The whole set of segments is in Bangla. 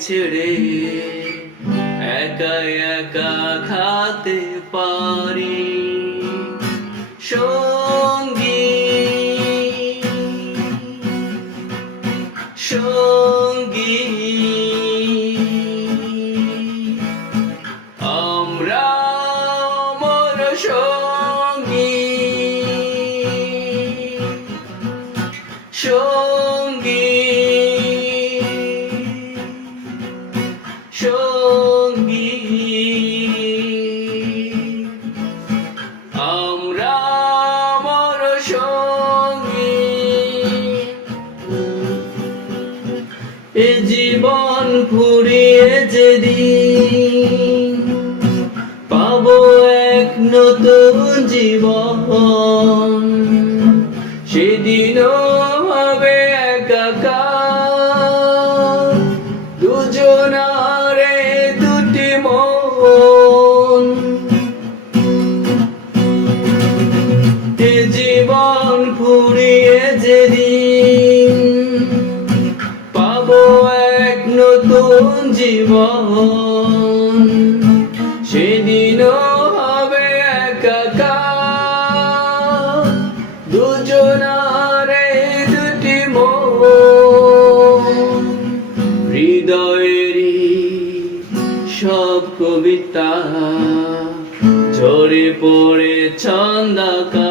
ছেড়ে একা একা খাতে পারি। সঙ্গী সঙ্গী আমরা ফুরিয়ে যেদিন পাবো এক নতুন জীবন। জীবন। সেদিন হবে একাকার। দুজনারে দুটি মন। সব কবিতা। ঝরে পড়ে ছন্দাকা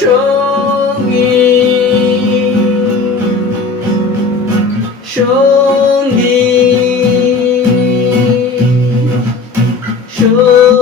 সঙ্গী। সঙ্গী। সঙ্গী।